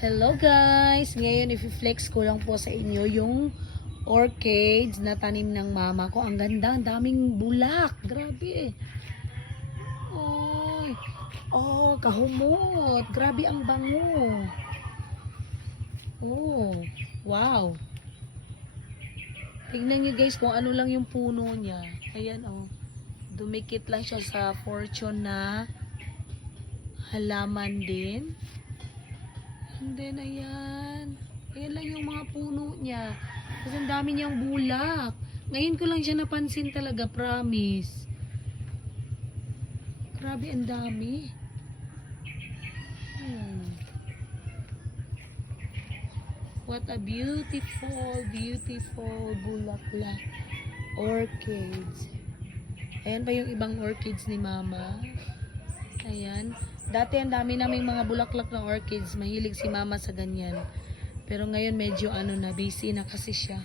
Hello guys! Ngayon i-flex ko lang po sa inyo yung orchids na tanim ng mama ko. Ang ganda, ang daming bulak. Grabe. Oy. Oh, kahumot. Grabe ang bango. Oh, wow. Tignan nyo guys kung ano lang yung puno niya. Ayan oh. Dumikit lang siya sa fortune na halaman din. And then, ayan. Ayan lang yung mga puno niya. Kasi ang dami niyang bulak. Ngayon ko lang siya napansin talaga, promise. Grabe, ang dami. What a beautiful, beautiful bulaklak. Orchids. Ayan pa yung ibang orchids ni Mama. Ayan. Dati ang dami naming mga bulaklak ng orchids. Mahilig si Mama sa ganyan. Pero ngayon medyo busy na kasi siya.